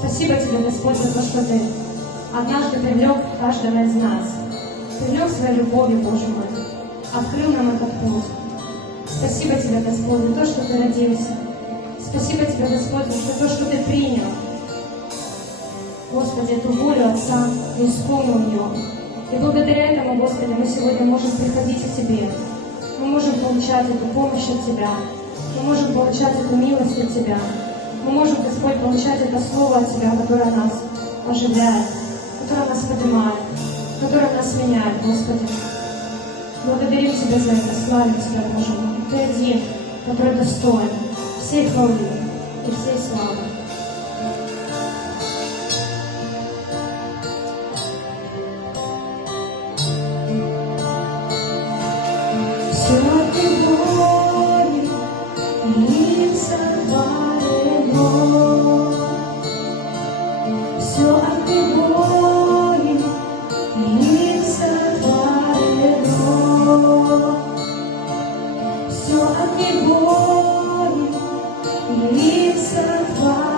Спасибо Тебе, Господь, за то, что Ты однажды привлек каждого из нас. Привлек своей любовью, Боже мой. Открыл нам этот путь. Спасибо Тебе, Господь, за то, что Ты родился. Спасибо Тебе, Господь, за то, что Ты принял, Господи, эту волю Отца и исполнил ее. И благодаря этому, Господи, мы сегодня можем приходить к Тебе. Мы можем получать эту помощь от Тебя. Мы можем получать эту милость от Тебя. Мы можем, Господь, получать это Слово от Тебя, которое нас оживляет, которое нас поднимает, которое нас меняет, Господи. Благодарим Тебя за это, славим Тебя, Боже мой. Ты один, который достоин всей хвалы и всей славы. Все от Тобой им сотворено, все от Тобой им сотворено, все от Тобой им сотворено.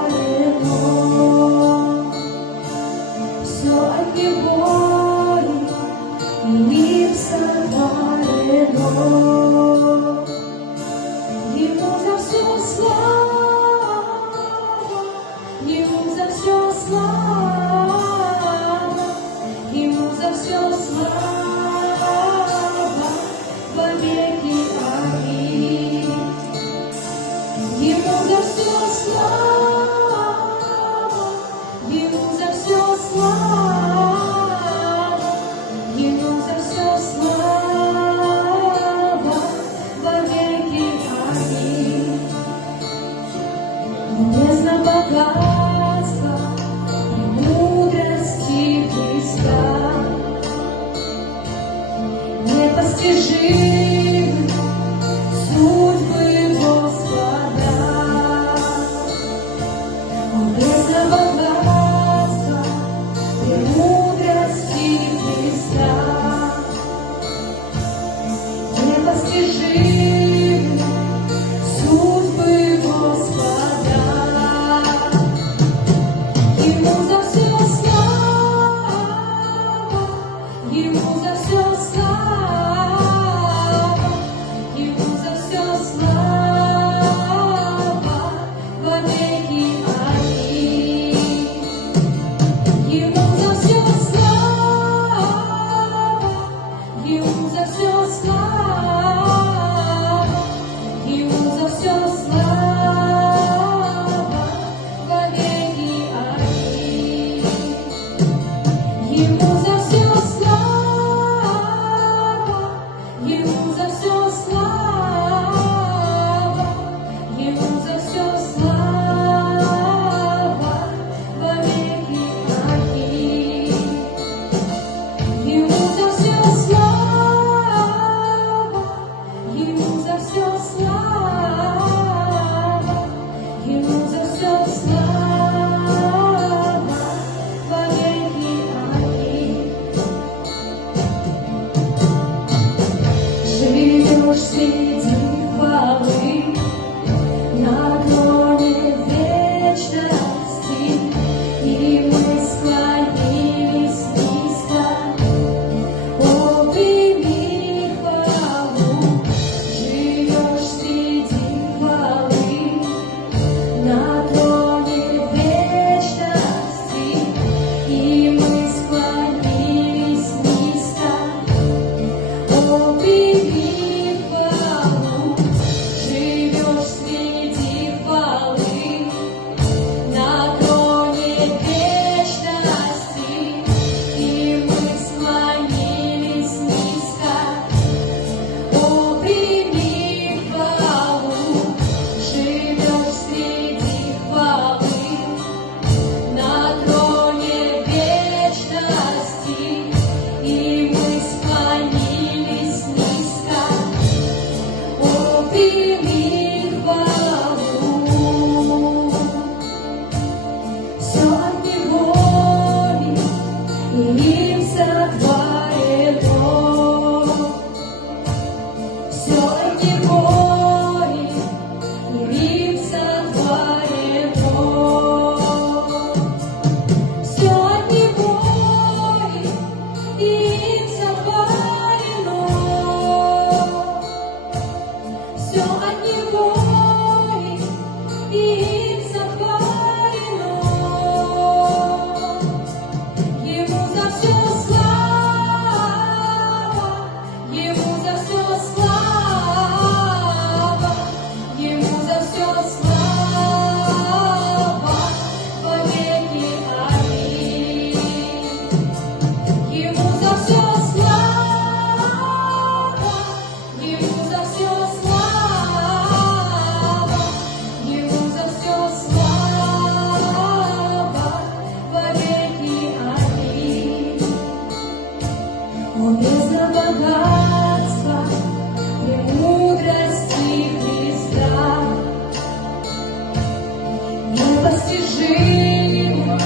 непостижимы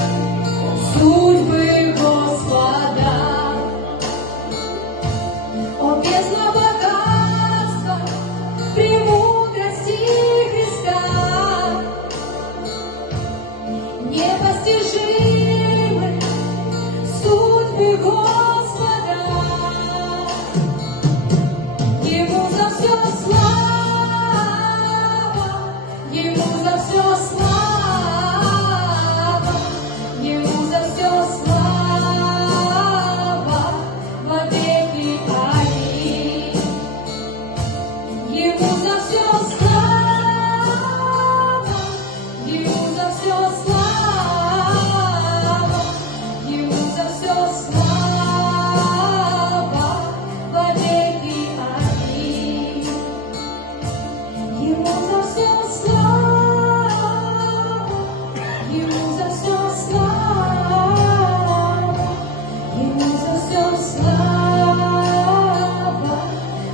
судьбы Господа. О, бездна богатства, премудрости Христа, непостижимы судьбы Господа. Ему за все слава, Ему за все слава, Ему за все слава во веки аминь. Ему за все слава, Ему за все слава, Ему за все слава во веки аминь. Ему за все слава, Ему за все слава, Ему за все слава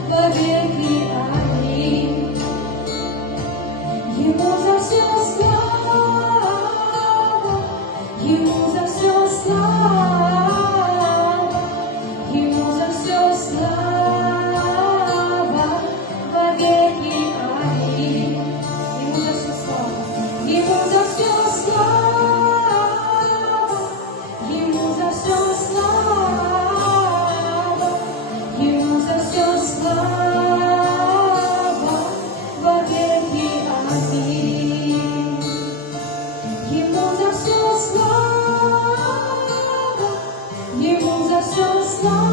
во веки аминь. Ему за все слава, Ему за все слава, Ему за все слава во веки аминь. Ему за все слава, Ему за все слава, Ему за все слава, Ему за все слава во веки аминь. Ему за все слава, Ему за все слава.